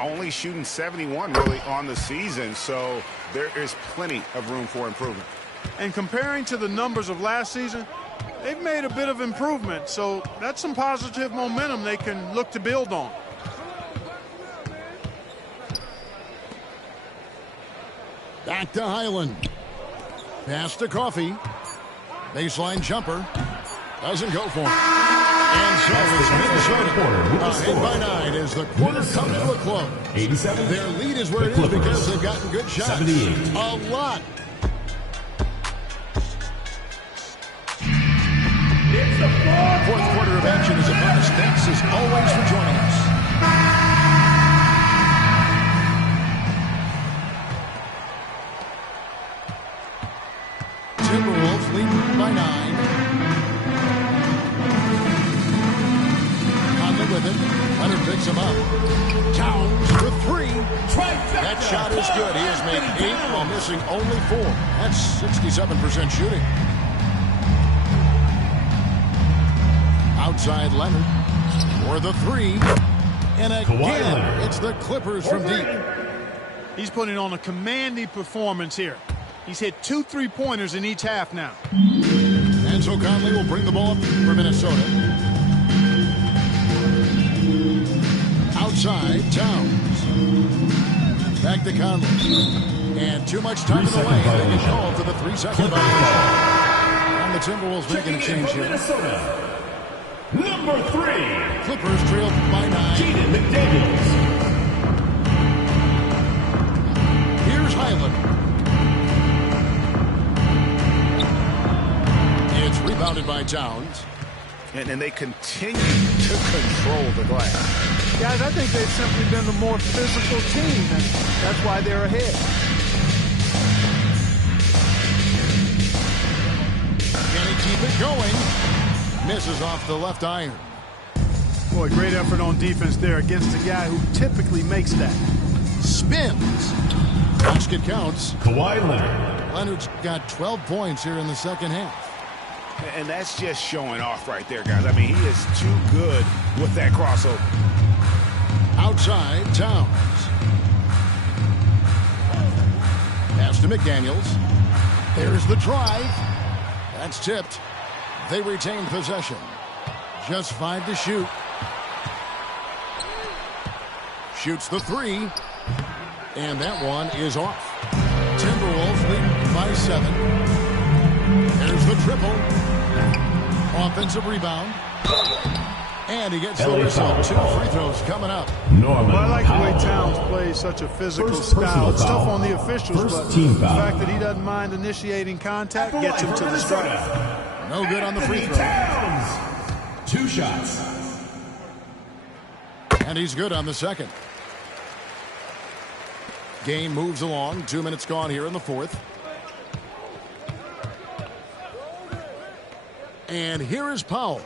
Only shooting 71 really on the season, so there is plenty of room for improvement. And comparing to the numbers of last season, they've made a bit of improvement. So that's some positive momentum they can look to build on. Back to Highland. Pass to Coffee. Baseline jumper. Doesn't go for it. And so it's Minnesota. Ahead by 9 as the quarter comes to a close. 87. Their lead is where it is because they've gotten good shots. 78. A lot. It's the Fourth quarter of action is upon us. Thanks as always for joining us. Timberwolves lead by 9. Conley with it. Leonard picks him up. Towns with 3. That shot is good. He has made 8 while missing only 4. That's 67% shooting. Outside Leonard for the 3. And again, it's the Clippers from deep. He's putting on a commanding performance here. He's hit 2 3-pointers in each half now. And so Conley will bring the ball up for Minnesota. Outside, Towns. Back to Conley. And too much time in the lane. They get called for the 3-second violation. And the Timberwolves making a change here. Number 3. Clippers trail by 9. Jaden McDaniels. Here's Highland. It's rebounded by Towns. And they continue to control the glass. Guys, I think they've simply been the more physical team, and that's why they're ahead. Can he keep it going? Misses off the left iron. Boy, great effort on defense there against a guy who typically makes that. Spins. Basket counts. Kawhi Leonard. Leonard's got 12 points here in the second half. And that's just showing off right there, guys. I mean, he is too good with that crossover. Outside, Towns. Pass to McDaniels. There's the drive. That's tipped. They retain possession. Just 5 to shoot. Shoots the 3. And that one is off. Timberwolves lead by 7. There's the triple. Offensive rebound. And he gets the whistle. 2 free throws coming up. Norman Well, I like the way Powell. Towns plays such a physical First style. personal It's tough foul. on the officials, First but team the foul. fact that he doesn't mind initiating contact gets him to the stripe. No good on the free throw. Towns. 2 shots. And he's good on the second. Game moves along. 2 minutes gone here in the fourth. And here is Powell.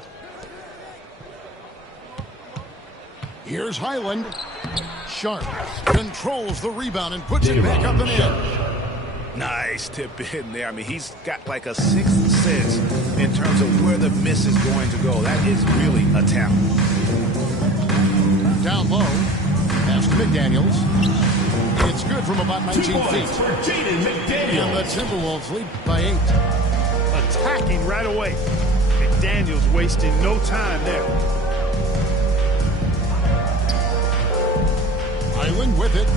Here's Highland. Sharp controls the rebound and puts it back up and in. Nice tip in there. I mean, he's got like a sixth sense in terms of where the miss is going to go. That is really a talent. Down low. Pass to McDaniels. It's good from about 19 2 points feet. for Jaden And the McDaniels. Timberwolves lead by 8. Attacking right away. McDaniels wasting no time there. Island with it.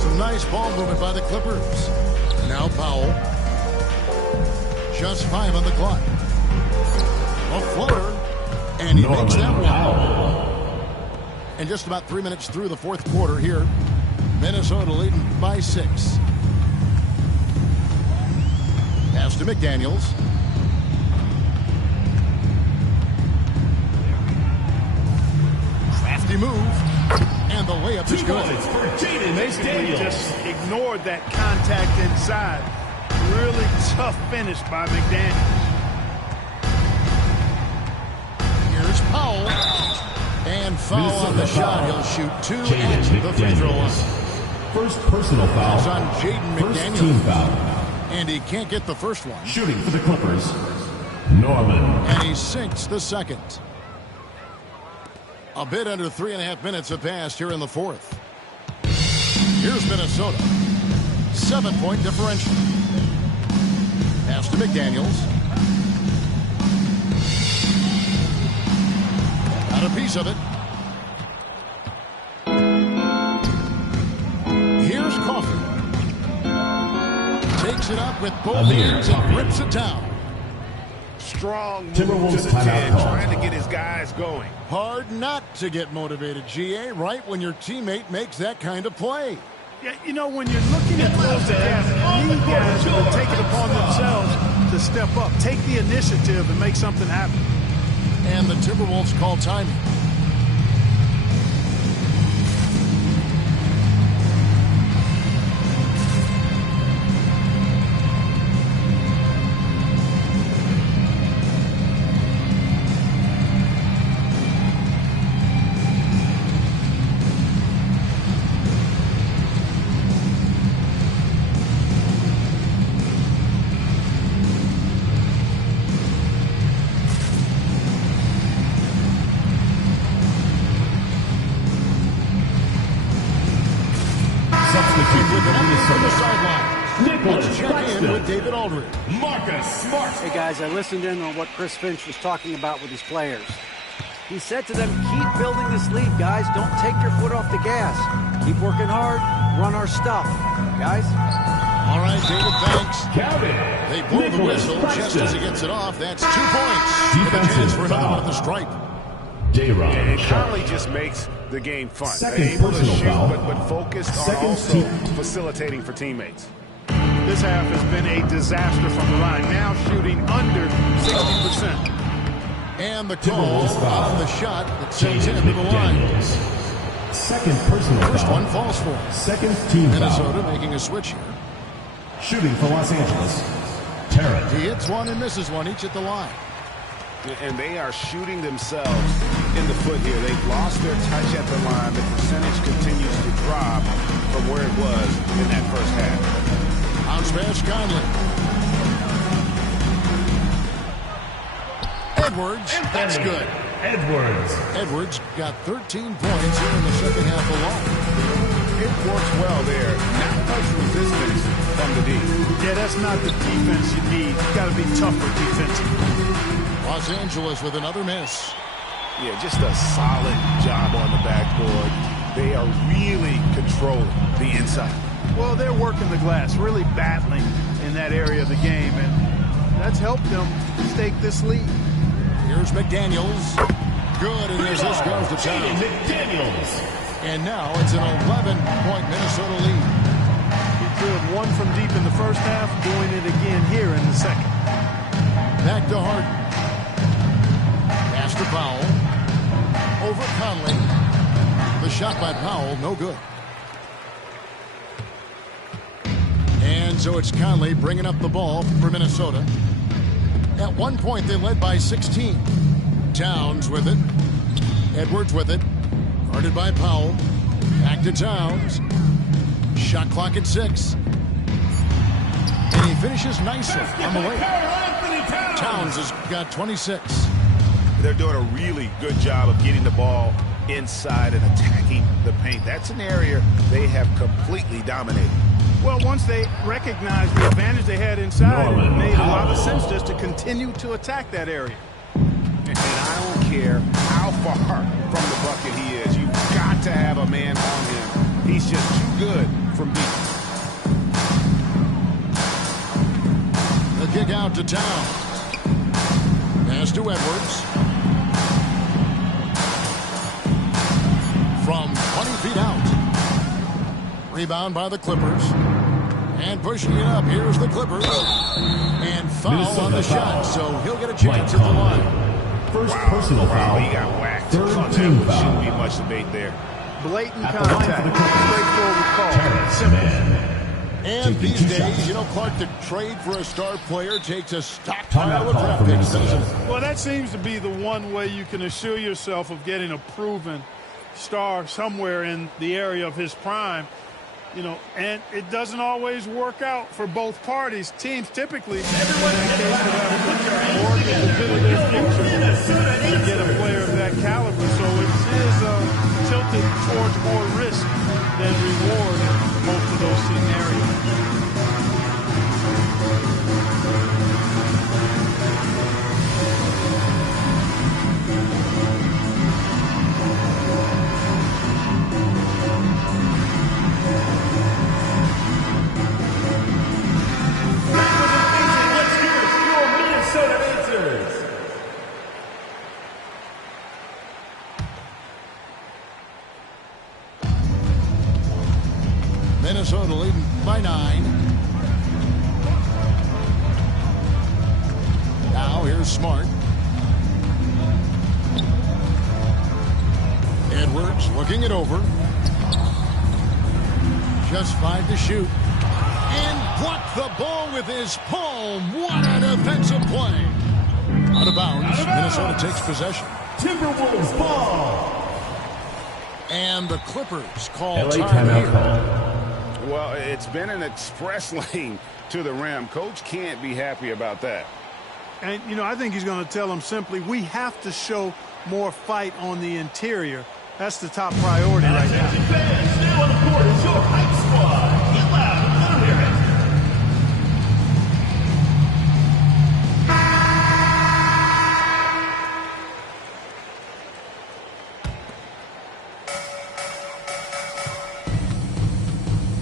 Some nice ball movement by the Clippers. Now Powell. Just 5 on the clock. A floater. And he makes that one. And just about 3 minutes through the fourth quarter here. Minnesota leading by 6. Pass to McDaniels. Crafty move. And the layup is good. Basically just ignored that contact inside. Really tough finish by McDaniels. Here's Powell. And foul on the shot. He'll shoot 2 at the free throw line. First personal foul. It's on Jaden First McDaniels. team foul. And he can't get the first one. Shooting for the Clippers, Norman. And he sinks the second. A bit under 3.5 minutes have passed here in the fourth. Here's Minnesota. 7-point differential. Pass to McDaniels. Got a piece of it. Here's Coffey. Takes it up with both hands and rips it down. Strong move Timberwolves to the timeout 10, call. trying to get his guys going. Hard not to get motivated, GA, right when your teammate makes that kind of play. Yeah, you know, when you're looking at close the gap, you need guys who will take it upon themselves to step up, take the initiative and make something happen. And the Timberwolves call timing. Hey guys, I listened in on what Chris Finch was talking about with his players. He said to them, keep building this lead, guys. Don't take your foot off the gas. Keep working hard. Run our stuff. Guys? All right, David, thanks. Count it. They blow the whistle just as he gets it off. That's 2 points. With a chance for another one at the stripe. And Conley just makes the game fun. Second They're able to personal shoot, foul. but focused on Second also team. facilitating for teammates. This half has been a disaster from the line. Now shooting under 60%. And the call Timberwolves foul. on the shot that sends him Jaden to the line. McDaniels. Second personal First foul. one falls for him. Second team Minnesota foul. making a switch here. Shooting for Los Angeles, Terran. He hits one and misses one, each at the line. And they are shooting themselves in the foot here. They've lost their touch at the line. The percentage continues to drop from where it was in that first half. Bounce pass, Conley. Edwards, that's good. Edwards got 13 points here in the second half alone. It works well there. Not much resistance from the D. Yeah, that's not the defense you need. You got to be tougher defensively. Los Angeles with another miss. Yeah, just a solid job on the backboard. They are really controlling the inside. Well, they're working the glass, really battling in that area of the game, and that's helped them stake this lead. Here's McDaniels. Good, and as this goes to town. McDaniels. And now it's an 11-point Minnesota lead. He drilled one from deep in the first half, doing it again here in the second. Back to Harden. Pass to Powell. Over Conley. The shot by Powell, no good. And so it's Conley bringing up the ball for Minnesota. At one point, they led by 16. Towns with it. Edwards with it. Guarded by Powell. Back to Towns. Shot clock at 6. And he finishes nicely on the way. Towns has got 26. They're doing a really good job of getting the ball inside and attacking the paint. That's an area they have completely dominated. Well, once they recognized the advantage they had inside, it made a lot of sense just to continue to attack that area. And I don't care how far from the bucket he is. You've got to have a man on him. He's just too good from deep. The kick out to Town. Pass to Edwards. From 20 feet out. Rebound by the Clippers. And pushing it up. Here's the Clippers. And foul on the shot. So he'll get a chance at the line. First personal foul. He got whacked. Third team foul. Shouldn't be much debate there. Blatant At the line contact. for the Clippers. Straightforward call. Terrence Mann. And Taking these 2 days, shots. you know, Clark, the trade for a star player takes a stockpile of draft picks, doesn't it? Well, that seems to be the one way you can assure yourself of getting a proven star somewhere in the area of his prime. You know, and it doesn't always work out for both parties. Teams typically, in that case, will have a mortgage a bit of their future to get a player of that caliber. So it is tilted towards more risk than reward in most of those scenarios. Let's hear it for your Minnesota answers. Minnesota leading by 9. Now here's Smart. Edwards looking it over. Just 5 to shoot. And blocked the ball with his palm. What a defensive play. Out of bounds. Minnesota takes possession. Timberwolves ball. And the Clippers call LA time timeout here. call. Well, it's been an express lane to the rim. Coach can't be happy about that. And, you know, I think he's going to tell them simply, we have to show more fight on the interior. That's the top priority right now. Attention fans, now on the court is your hype squad. Get loud and let 'em hear it.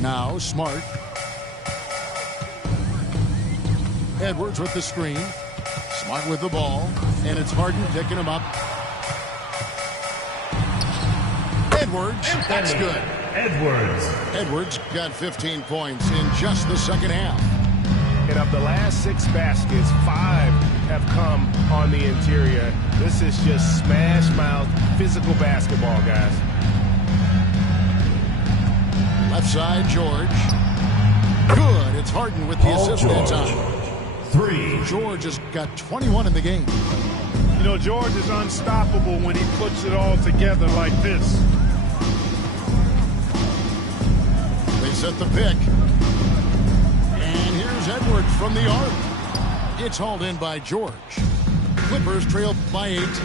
Now Smart. Edwards with the screen. Smart with the ball. And it's Harden picking him up. Edwards. That's good. Edwards. Edwards got 15 points in just the second half. And of the last 6 baskets, 5 have come on the interior. This is just smash mouth physical basketball, guys. Left side, George. Good. It's Harden with the Paul assist that George. time. 3. George has got 21 in the game. You know, George is unstoppable when he puts it all together like this. They set the pick. And here's Edwards from the arc. It's hauled in by George. Clippers trail by 8.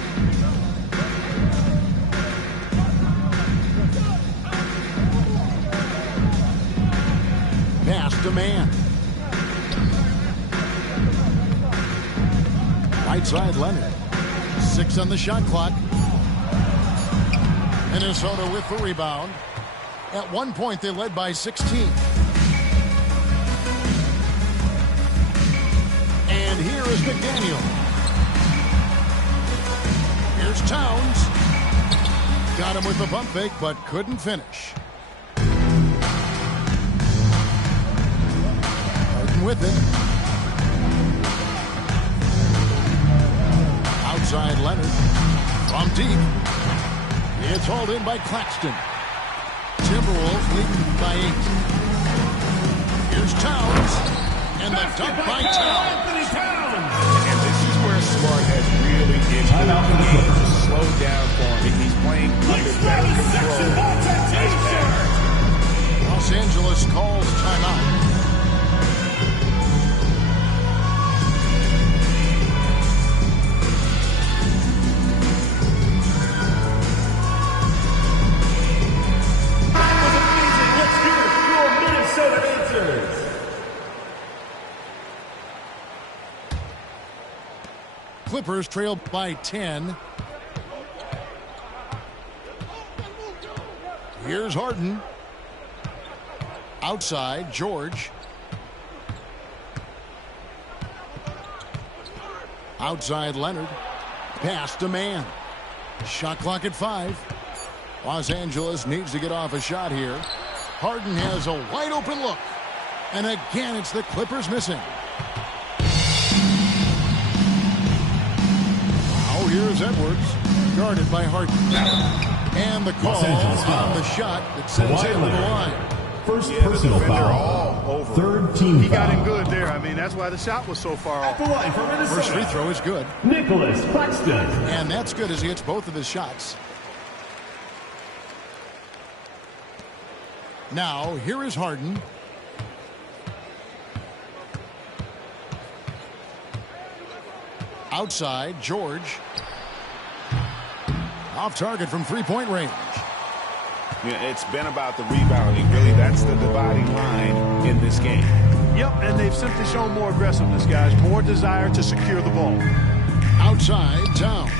Pass to Man. Right side, Leonard. 6 on the shot clock. Minnesota with the rebound. At one point, they led by 16. And here is McDaniel. Here's Towns. Got him with the pump fake, but couldn't finish. Harden with it. Outside Leonard. From deep. It's hauled in by Claxton. Timberwolves leading by 8. Here's Towns. And the dunk by Towns. And this is where Smart has really Timeout for the improved. Clippers. Slowed down for him. He's playing under better control. Los Angeles calls timeout. Let's hear it for your Minnesota answers. Clippers trail by 10. Here's Harden. Outside, George. Outside, Leonard. Pass to man. Shot clock at 5. Los Angeles needs to get off a shot here. Harden has a wide open look. And again, it's the Clippers missing. Now here's Edwards. Guarded by Harden. And the call on the shot that sends him to the line. First personal foul. Third team He got foul. him good there. I mean, that's why the shot was so far off. The line for Minnesota. First free throw is good. Nicholas Claxton. And that's good as he hits both of his shots. Now, here is Harden. Outside, George. Off target from three-point range. Yeah, it's been about the rebounding. Really, that's the dividing line in this game. Yep, and they've simply shown more aggressiveness, guys. More desire to secure the ball. Outside, Towns.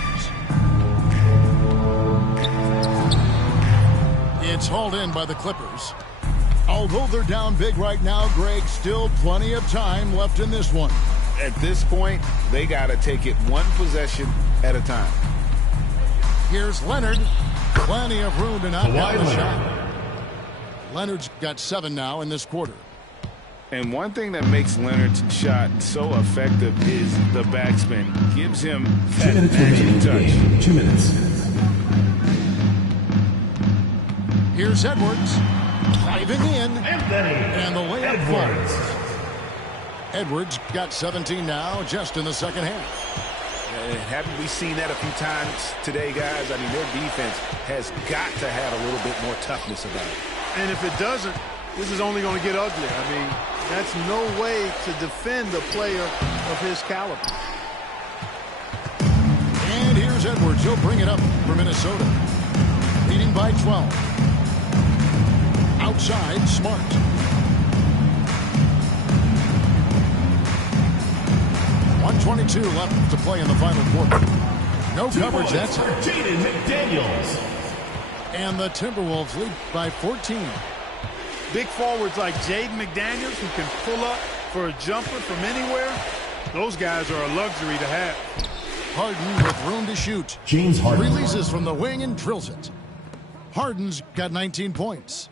It's hauled in by the Clippers. Although they're down big right now, Greg, still plenty of time left in this one. At this point, they got to take it one possession at a time. Here's Leonard. Plenty of room to knock down the shot. Leonard's got 7 now in this quarter. And one thing that makes Leonard's shot so effective is the backspin. Gives him 2 that minutes magic remaining in the touch. game. 2 minutes. Here's Edwards. Driving in. And the layup falls. Edwards got 17 now just in the second half. Haven't we seen that a few times today, guys? I mean, their defense has got to have a little bit more toughness about it. And if it doesn't, this is only going to get ugly. I mean, that's no way to defend a player of his caliber. And here's Edwards. He'll bring it up for Minnesota. Leading by 12. Outside, Smart. .122 left to play in the final quarter. No coverage, that's it. Jaden McDaniels. And the Timberwolves lead by 14. Big forwards like Jaden McDaniels who can pull up for a jumper from anywhere, those guys are a luxury to have. Harden with room to shoot. James Harden. Releases from the wing and drills it. Harden's got 19 points.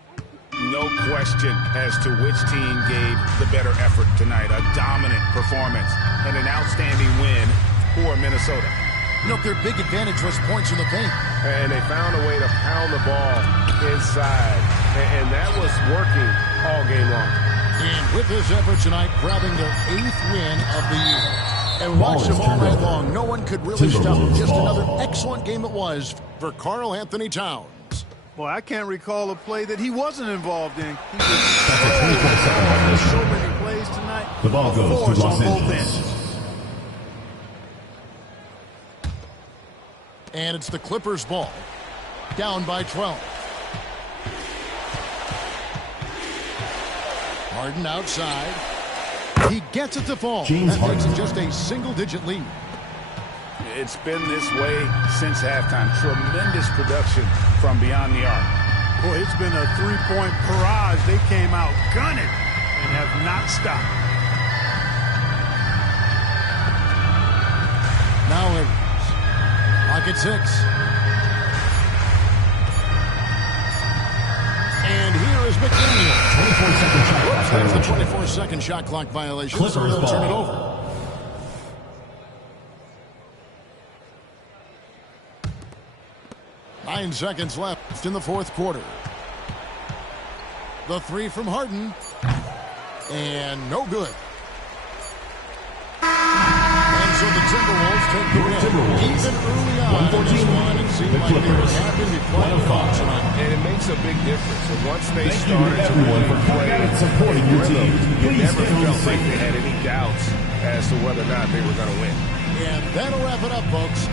No question as to which team gave the better effort tonight. A dominant performance and an outstanding win for Minnesota. You know, their big advantage was points in the paint. And they found a way to pound the ball inside. And that was working all game long. And with this effort tonight, grabbing their 8th win of the year. And watch them all night long. No one could really stop them. Just another excellent game it was for Karl Anthony Towns. Well, I can't recall a play that he wasn't involved in. He was so many plays tonight. The ball goes to Los on both Angeles. ends. And it's the Clippers' ball. Down by 12. Harden outside. He gets it to fall. James That makes Harden. it just a single-digit lead. It's been this way since halftime. Tremendous production from beyond the arc. Boy, it's been a three-point barrage. They came out gunning and have not stopped. Now Edwards. Lock at 6. And here is McDaniel. 24-second shot clock There's the violation. 24-second shot clock violation. So Clippers they'll turn it ball. over. Nine seconds left in the fourth quarter. The three from Harden. And no good. And so the Timberwolves take the win. Even early on in this one, it seemed like they were having to play tonight. And it makes a big difference. And once they Thank you started to everyone really for coming out and supporting your team. you Please never stay on felt the like same they had any doubts as to whether or not they were going to win. And that'll wrap it up, folks.